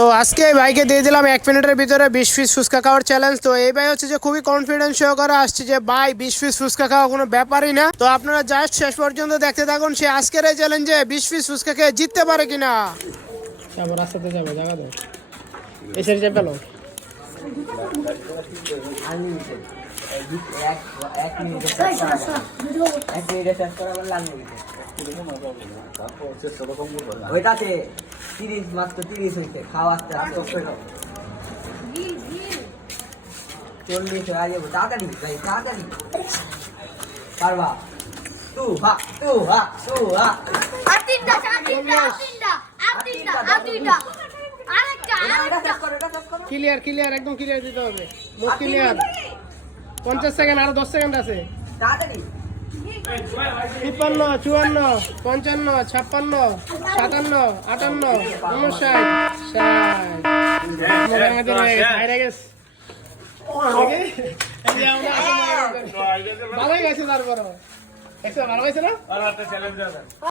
তো আজকে এই ভাইকে দিয়ে দিলাম 1 মিনিটের ভিতরে 20 পিস ফুচকা খাওয়ার চ্যালেঞ্জ। তো এই ভাই হচ্ছে যে খুবই কনফিডেন্স সহকারে আসছে যে ভাই 20 পিস ফুচকা খাওয়া কোনো ব্যাপারই না। তো আপনারা জাস্ট শেষ পর্যন্ত দেখতে থাকুন সে আজকের এই চ্যালেঞ্জে 20 পিস ফুচকা খেয়ে জিততে পারে কিনা। যাবো রাস্তাতে যাবো, জায়গা দাও এসে যে পেলো ওইটাতে 30 মাত্র 30 হইছে খাওয়া আস্তে আস্তে 40 হয়ে যাবো তাড়াতাড়ি ভাই তাড়াতাড়ি পারবা তু হা আর তিনটা আরেকটা ক্লিয়ার একদম ক্লিয়ার দিতে হবে, মুখ ক্লিয়ার। 50 সেকেন্ড, আরো 10 সেকেন্ড আছে। তাড়াতাড়ি 53, 54, 55, 56, 57, 58, 59, 60। ভালোই গেছে, তারপর ভালো গেছে না।